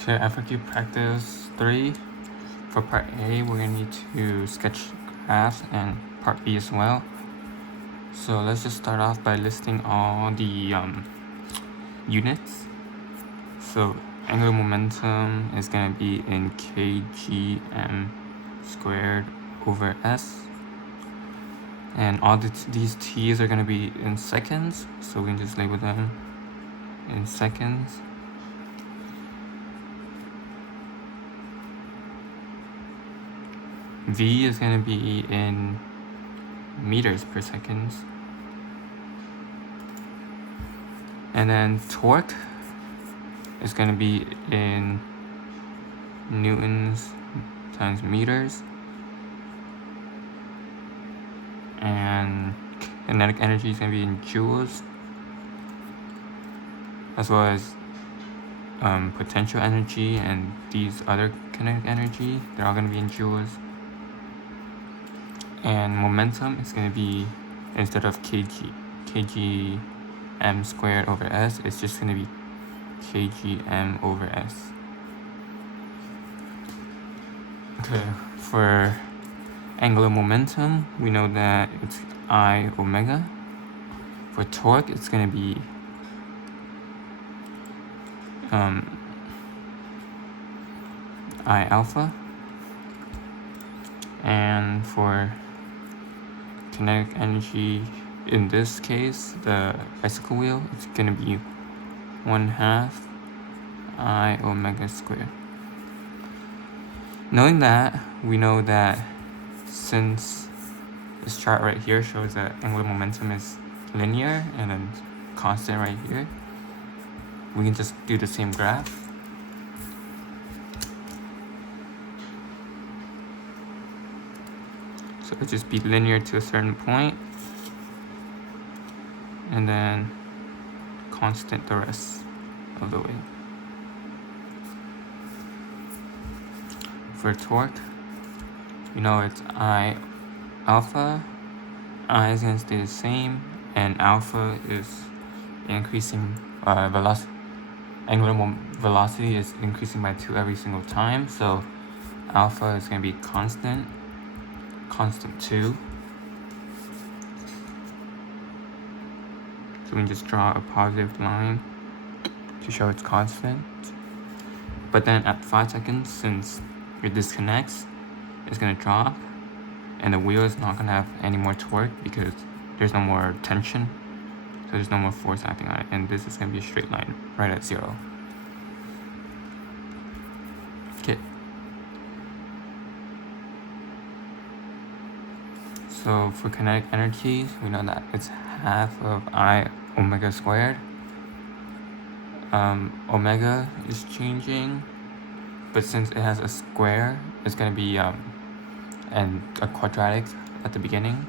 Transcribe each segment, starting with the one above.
To FRQ Practice 3, for part A, we're going to need to sketch graphs, and part B as well. So let's just start off by listing all the units. So angular momentum is going to be in kgm squared over s. And all these t's are going to be in seconds, so we can just label them in seconds. V is going to be in meters per second. And then torque is going to be in newtons times meters. And kinetic energy is going to be in joules, as well as potential energy and these other kinetic energy, they're all going to be in joules. And momentum is going to be, instead of kgm squared over s, it's just going to be kgm over s. Okay, for angular momentum, we know that it's I omega. For torque, it's going to be I alpha. And for kinetic energy, in this case, the bicycle wheel, it's going to be 1/2 I omega squared. Knowing that, we know that since this chart right here shows that angular momentum is linear and then constant right here, we can just do the same graph. So it'll just be linear to a certain point, and then constant the rest of the way. For torque, we know it's I alpha. I is going to stay the same, and alpha is increasing velocity. Angular velocity is increasing by 2 every single time, so alpha is going to be constant 2. So we can just draw a positive line to show it's constant. But then at 5 seconds, since it disconnects, it's going to drop, and the wheel is not going to have any more torque because there's no more tension, so there's no more force acting on it, and this is going to be a straight line right at 0. Okay. So for kinetic energy, we know that it's 1/2 of I omega squared. Omega is changing, but since it has a square, it's going to be and a quadratic at the beginning,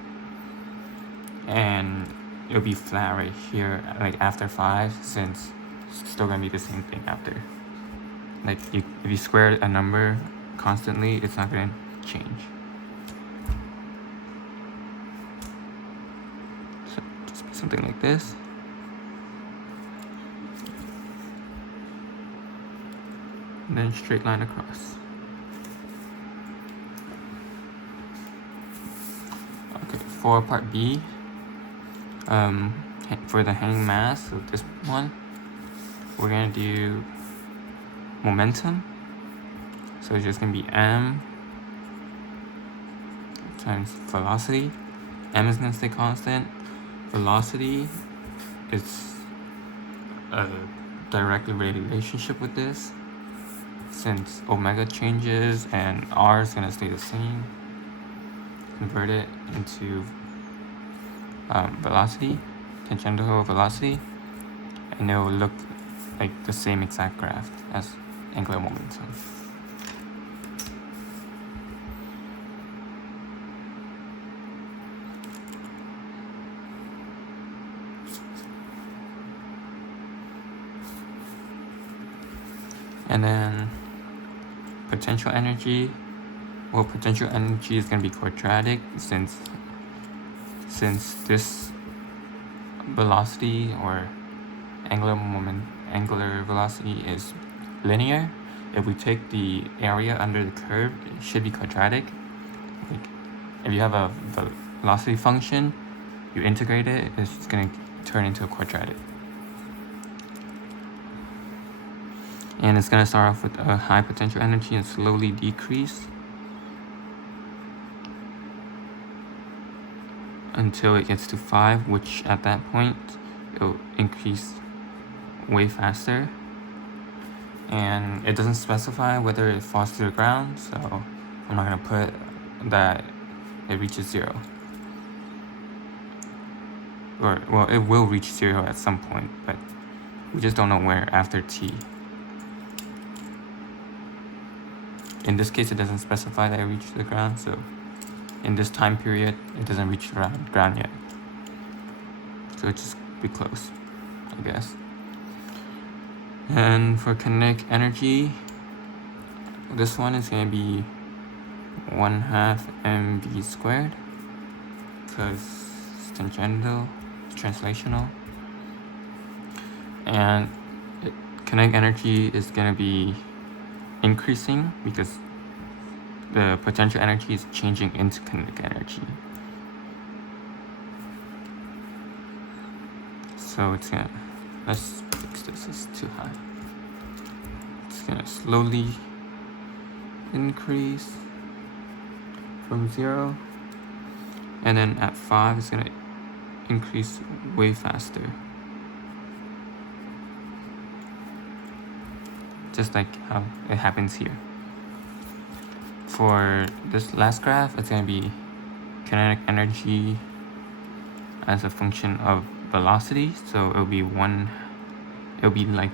and it'll be flat right here, like after 5, since it's still going to be the same thing after. Like if you square a number constantly, it's not going to change. So just be something like this. And then straight line across. Okay, for part B, for the hanging mass of this one, we're gonna do momentum. So it's just gonna be m times velocity. M is gonna stay constant. Velocity is a directly relationship with this, since omega changes and r is going to stay the same. Convert it into velocity, tangential velocity, and it will look like the same exact graph as angular momentum. And then potential energy, well, potential energy is going to be quadratic since this velocity or angular velocity is linear, if we take the area under the curve, it should be quadratic. Like if you have a velocity function, you integrate it, it's just going to turn into a quadratic. And it's going to start off with a high potential energy and slowly decrease until it gets to 5, which at that point it will increase way faster. And it doesn't specify whether it falls to the ground, so I'm not going to put that it reaches 0. Or, well, it will reach 0 at some point, but we just don't know where after t. In this case, it doesn't specify that it reaches the ground, so in this time period, it doesn't reach the ground yet. So it just be close, I guess. And for kinetic energy, this one is going to be 1/2 mv squared, because it's tangential, it's translational. And kinetic energy is going to be increasing because the potential energy is changing into kinetic energy. So it's gonna, let's fix this, it's too high. It's gonna slowly increase from 0, and then at 5 it's gonna increase way faster. Just like how it happens here. For this last graph, it's going to be kinetic energy as a function of velocity. So it'll be like,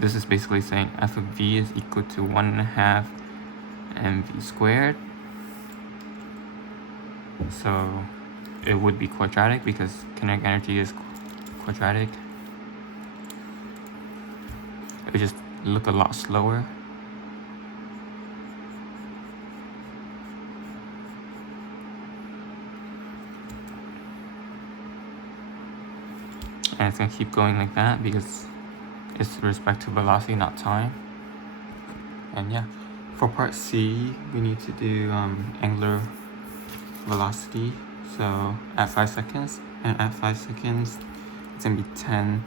this is basically saying f of v is equal to 1/2 mv squared. So it would be quadratic because kinetic energy is quadratic. It would just look a lot slower. And it's going to keep going like that because it's with respect to velocity, not time. And yeah, for part C, we need to do angular velocity. So at 5 seconds, and at 5 seconds, it's going to be 10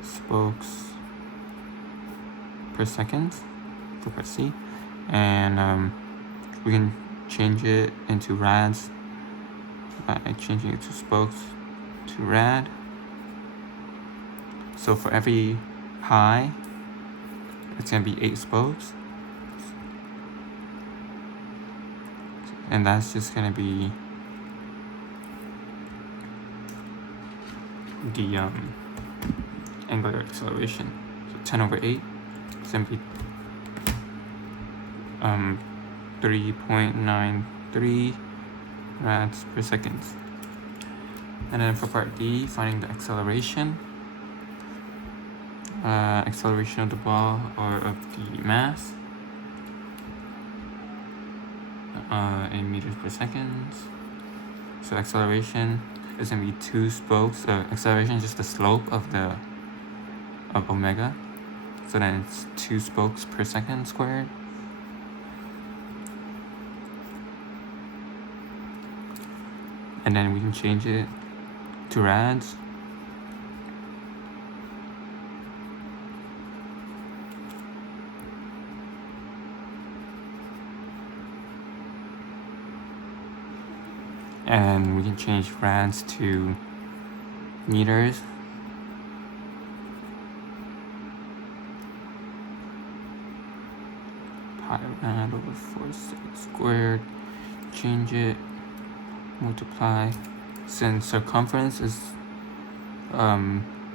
spokes per second for part C. And we can change it into rads by changing it to spokes to rad. So for every pi, it's going to be 8 spokes. And that's just going to be the angular acceleration. So 10 over 8 is going to be 3.93 rads per second. And then for part D, finding the acceleration. Acceleration of the ball or of the mass in meters per second. So acceleration is going to be 2 spokes. Acceleration is just the slope of omega. So then it's 2 spokes per second squared. And then we can change it to rads. And we can change rads to meters. Pi rad over 4 squared. Change it. Multiply. Since circumference is,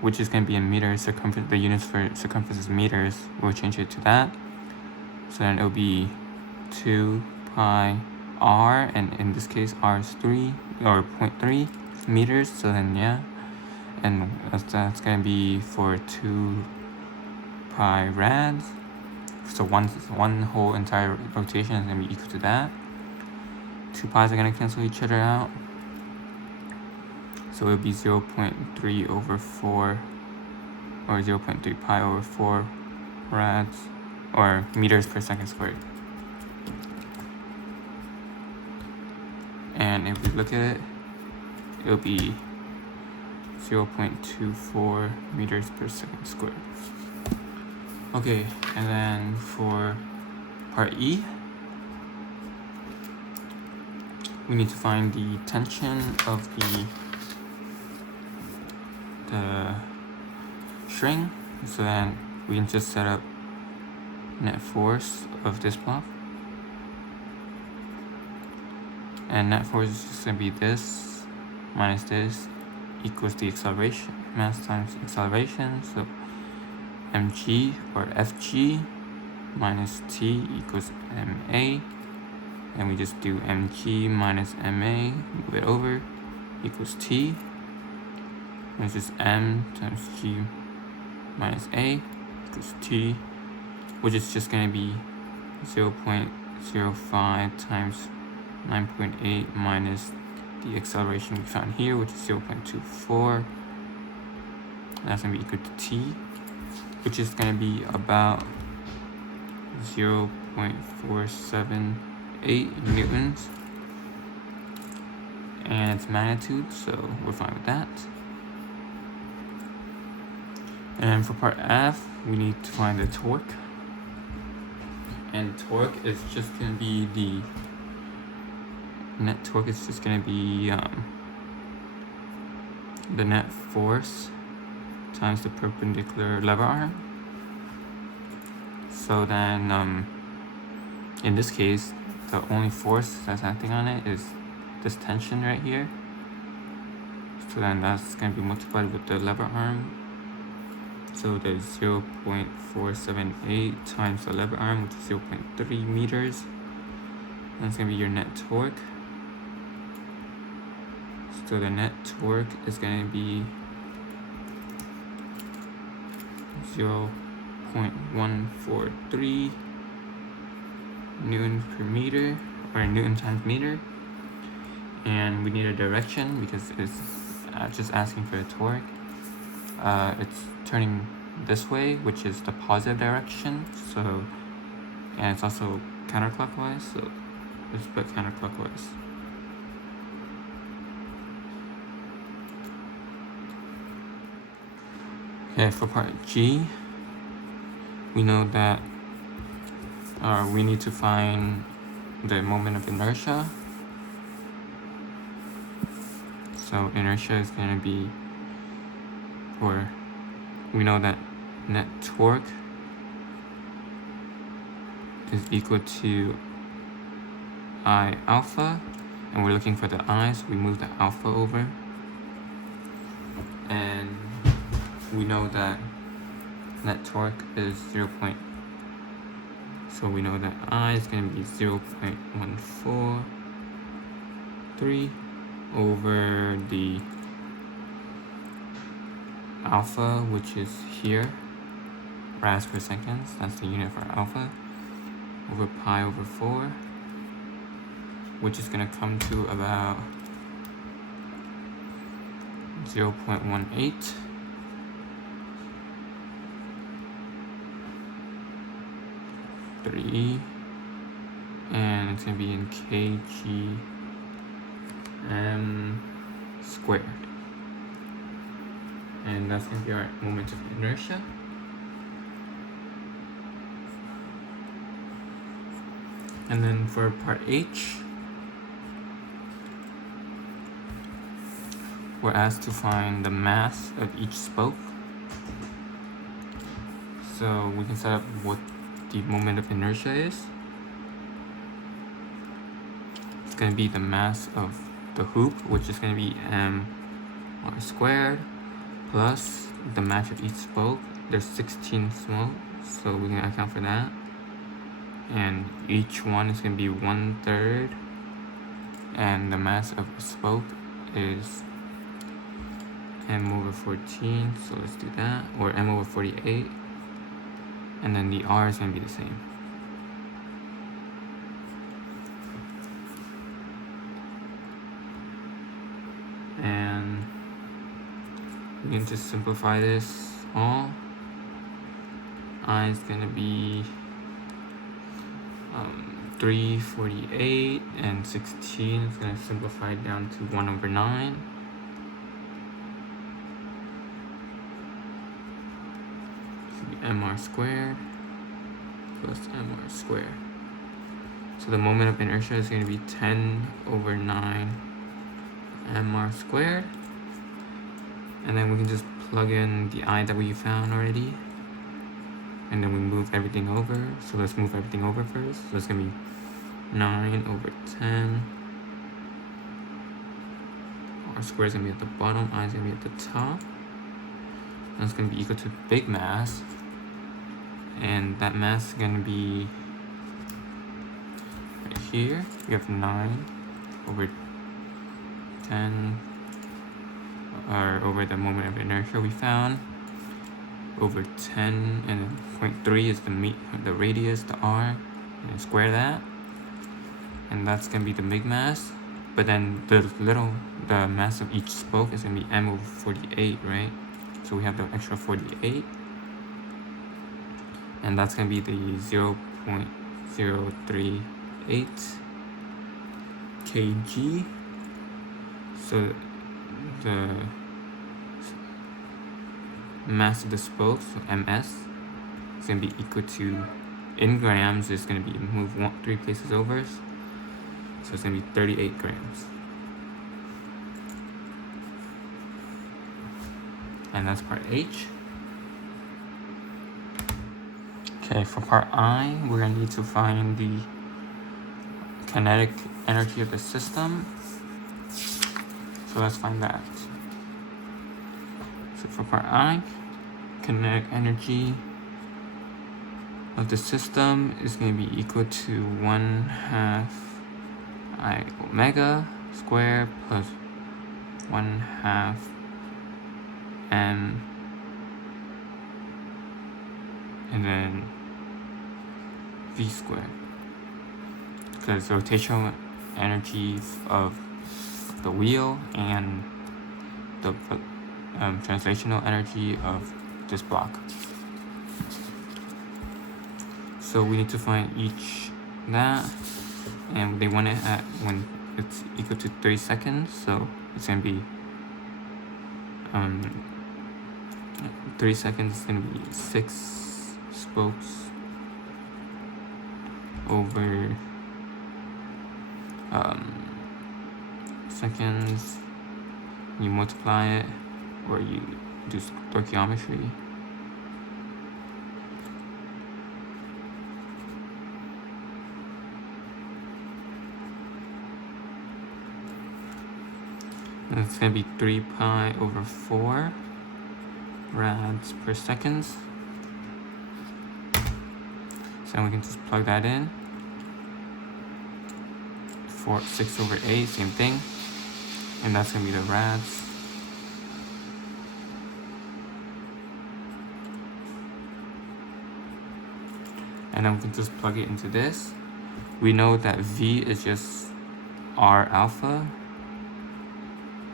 which is going to be in meters, circumference, the units for circumference is meters, we'll change it to that. So then it'll be 2 pi r, and in this case r is 3 or 0.3 meters. So then yeah, and that's going to be for 2 pi rads. So one whole entire rotation is going to be equal to that. 2 pi's are going to cancel each other out. So it'll be 0.3 over 4, or 0.3 pi over 4 rads or meters per second squared. And if we look at it, it'll be 0.24 meters per second squared. Okay, and then for part E, we need to find the tension of the string. So then we can just set up net force of this block. And net force is just going to be this minus this equals the acceleration, mass times acceleration. So mg or fg minus t equals ma. And we just do mg minus ma, move it over, equals t. And it's just m times g minus a equals t, which is just going to be 0.05 times 9.8 minus the acceleration we found here, which is 0.24. That's going to be equal to t, which is going to be about 0.478 newtons. And its magnitude, so we're fine with that. And for part F, we need to find the torque. And torque is just going to be the net torque is just going to be the net force times the perpendicular lever arm. So then in this case, the only force that's acting on it is this tension right here. So then that's going to be multiplied with the lever arm. So there's 0.478 times the lever arm, which is 0.3 meters. That's going to be your net torque. So the net torque is going to be 0.143 Newton per meter, or Newton times meter. And we need a direction because it's just asking for the torque. It's turning this way, which is the positive direction. So, and it's also counterclockwise. So let's put counterclockwise. Okay, for part G, we know that we need to find the moment of inertia. So inertia is going to be, or we know that net torque is equal to I alpha, and we're looking for the I, so we move the alpha over. And we know that net torque is so we know that I is going to be 0.143 over the alpha, which is here, rads per seconds, that's the unit for alpha, over pi over 4, which is going to come to about 0.18. And it's going to be in kgm squared. And that's going to be our moment of inertia. And then for part H, we're asked to find the mass of each spoke. So we can set up what the moment of inertia is. It's going to be the mass of the hoop, which is going to be m r squared, plus the mass of each spoke. There's 16 spokes, so we can account for that. And each one is going to be 1/3, and the mass of a spoke is m over 14, so let's do that, or m over 48. And then the R is going to be the same. And we can just simplify this all. I is going to be 348 and 16 is going to simplify down to 1/9. So be mr squared plus mr squared. So the moment of inertia is going to be 10/9 mr squared. And then we can just plug in the I that we found already. And then we move everything over. So let's move everything over first. So it's going to be 9/10. R squared is going to be at the bottom. I is going to be at the top. And it's going to be equal to big mass. And that mass is going to be right here. We have 9/10. Or over the moment of inertia we found, over 10, and then 0.3 is the radius, the r, and then square that, and that's gonna be the big mass. But then the mass of each spoke is gonna be m/48, right? So we have the extra 48, and that's gonna be the 0.038 kg. So the mass of the spokes, so ms, is going to be equal to, in grams, is going to be moved 3 places over, so it's going to be 38 grams. And that's part H. Okay, for part I, we're going to need to find the kinetic energy of the system. So let's find that. So for part I, kinetic energy of the system is going to be equal to 1/2 I omega squared plus 1/2 m, and then v squared, because the rotational energy of the wheel and the translational energy of this block. So we need to find each that, and they want it at when it's equal to 3 seconds. So it's gonna be 3 seconds is gonna be 6 spokes over seconds. You multiply it, or you do stoichiometry. And it's going to be 3π/4 rads per second. So we can just plug that in. 6/8, same thing. And that's going to be the rads. And then we can just plug it into this. We know that V is just R alpha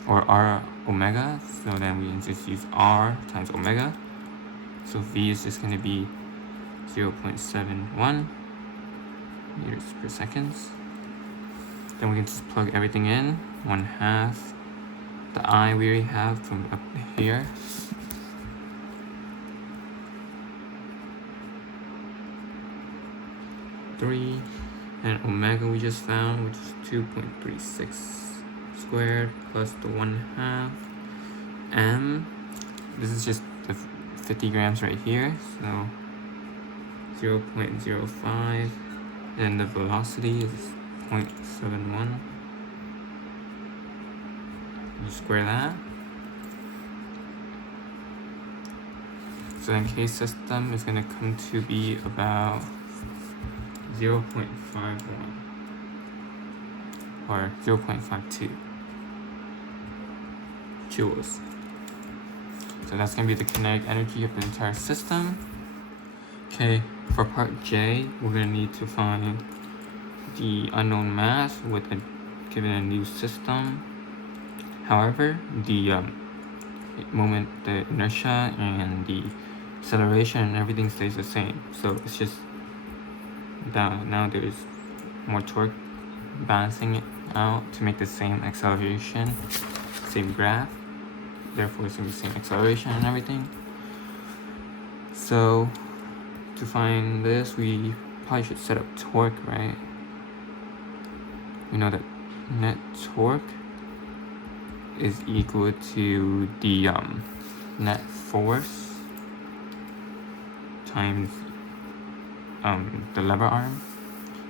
or R omega. So then we can just use R times omega. So V is just going to be 0.71 meters per second. Then we can just plug everything in. 1/2 the I we already have from up here. Three, and omega we just found, which is 2.36 squared plus the 1/2 m. This is just the 50 grams right here, so 0.05, and the velocity is 0.71. You square that. So then K system is going to come to be about 0.51 or 0.52 joules. So that's going to be the kinetic energy of the entire system. Okay, for part J, we're going to need to find the unknown mass given a new system. However, the moment, the inertia, and the acceleration and everything stays the same. So it's just now there is more torque balancing it out to make the same acceleration, same graph. Therefore, it's gonna be the same acceleration and everything. So to find this, we probably should set up torque, right? We know that net torque is equal to the net force times the lever arm.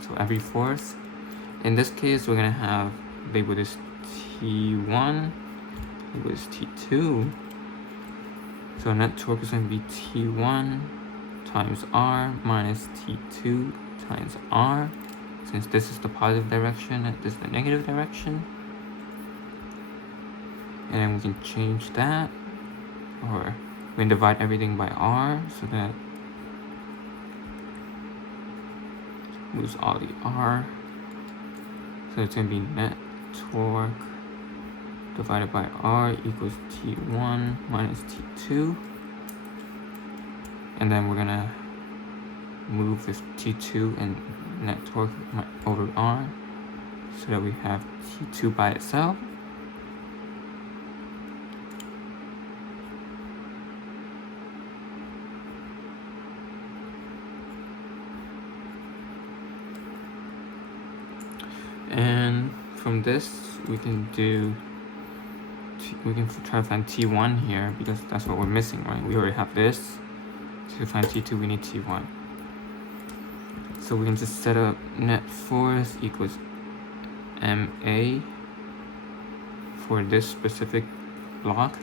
So every force. In this case, we're gonna have label this T1, label this T2. So net torque is gonna be T1 times R minus T2 times R. Since this is the positive direction and this is the negative direction. And then we can change that, or we can divide everything by R so that moves all the R. So it's gonna be net torque divided by R equals T1 minus T2. And then we're gonna move this T2 and net torque over R so that we have T2 by itself. And from this, we can try to find T1 here because that's what we're missing, right? We already have this. To find T2, we need T1. So we can just set up net force equals MA for this specific block.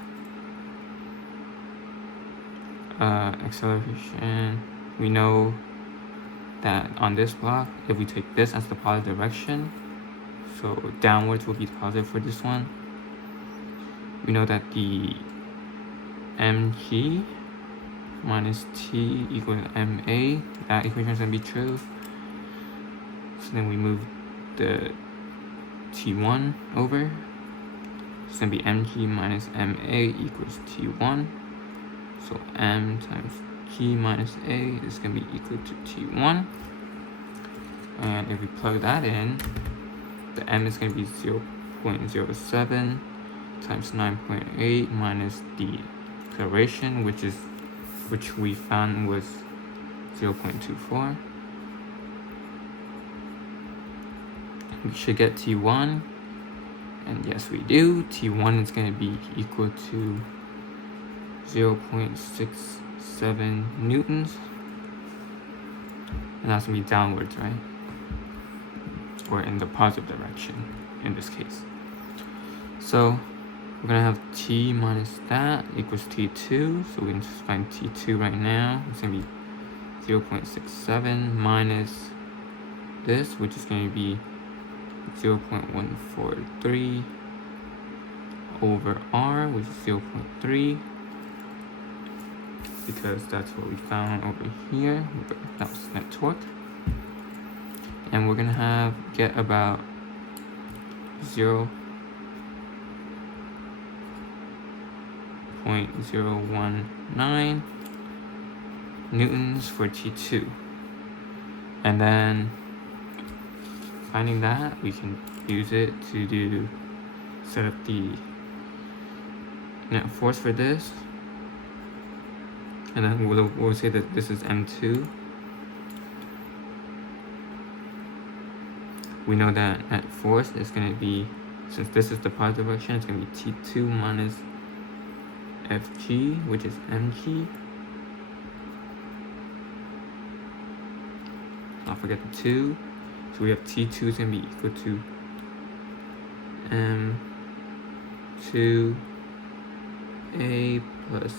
Acceleration, we know that on this block, if we take this as the positive direction, so downwards will be positive for this one. We know that the mg minus t equals ma, that equation is going to be true. So then we move the t1 over. It's going to be mg minus ma equals t1. So m times g minus a is going to be equal to t1. And if we plug that in, the m is going to be 0.07 times 9.8 minus the acceleration, which we found was 0.24. We should get T1, and yes we do. T1 is going to be equal to 0.67 newtons, and that's going to be downwards, right? Or in the positive direction in this case. So we're gonna have t minus that equals t2. So we can just find t2 right now. It's gonna be 0.67 minus this, which is gonna be 0.143 over r, which is 0.3, because that's what we found over here. That was net torque. And we're gonna get about 0.019 newtons for T2. And then finding that, we can use it to set up the net force for this. And then we'll say that this is M2. We know that net force is going to be, since this is the positive direction, it's going to be T2 minus Fg, which is Mg. I'll forget the 2. So we have T2 is going to be equal to M2A plus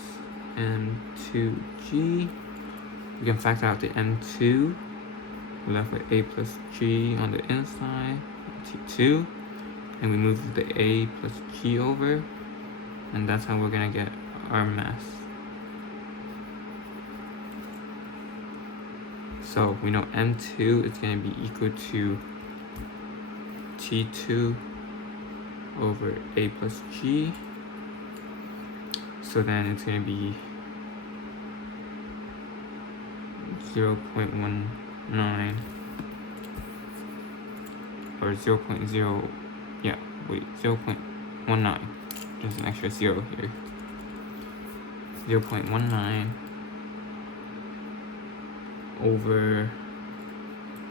M2G. We can factor out the M2. We're left with A plus G on the inside, T2, and we move the A plus G over, and that's how we're gonna get our mass. So we know M2 is gonna be equal to T2 over A plus G. So then it's gonna be 0.19 0.0, yeah, wait, 0.19. There's an extra 0 here. 0.19 over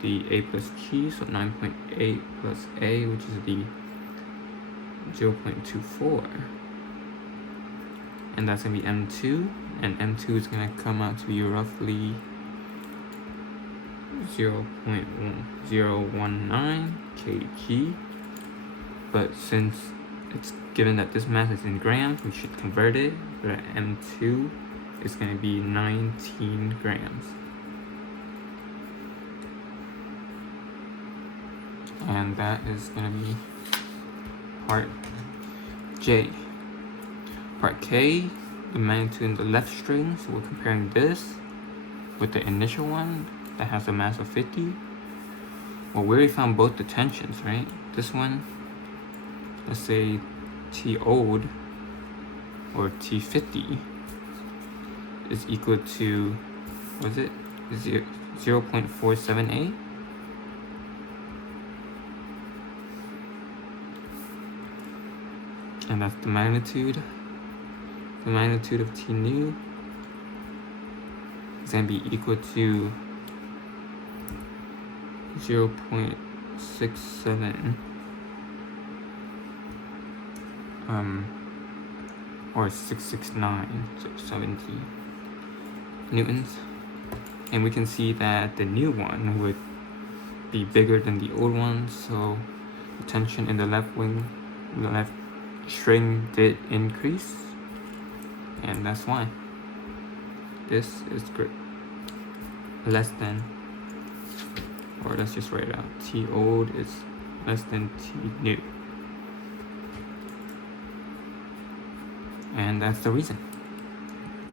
the a plus q, so 9.8 plus a, which is the 0.24. And that's going to be m2, and m2 is going to come out to be roughly 0.019 kg. But since it's given that this mass is in grams, we should convert it. But m2 is going to be 19 grams. And that is going to be part J. Part K, the magnitude in the left string, so we're comparing this with the initial one that has a mass of 50. Well, we already found both the tensions, right? This one, let's say T old or T50 is equal to, what is it? 0.478. And that's the magnitude. The magnitude of T new is going to be equal to 0.67 or 669, so 70 newtons. And we can see that the new one would be bigger than the old one, so the tension in the left wing, the left string did increase, and that's why this is less than, or let's just write it out, T old is less than T new, and that's the reason.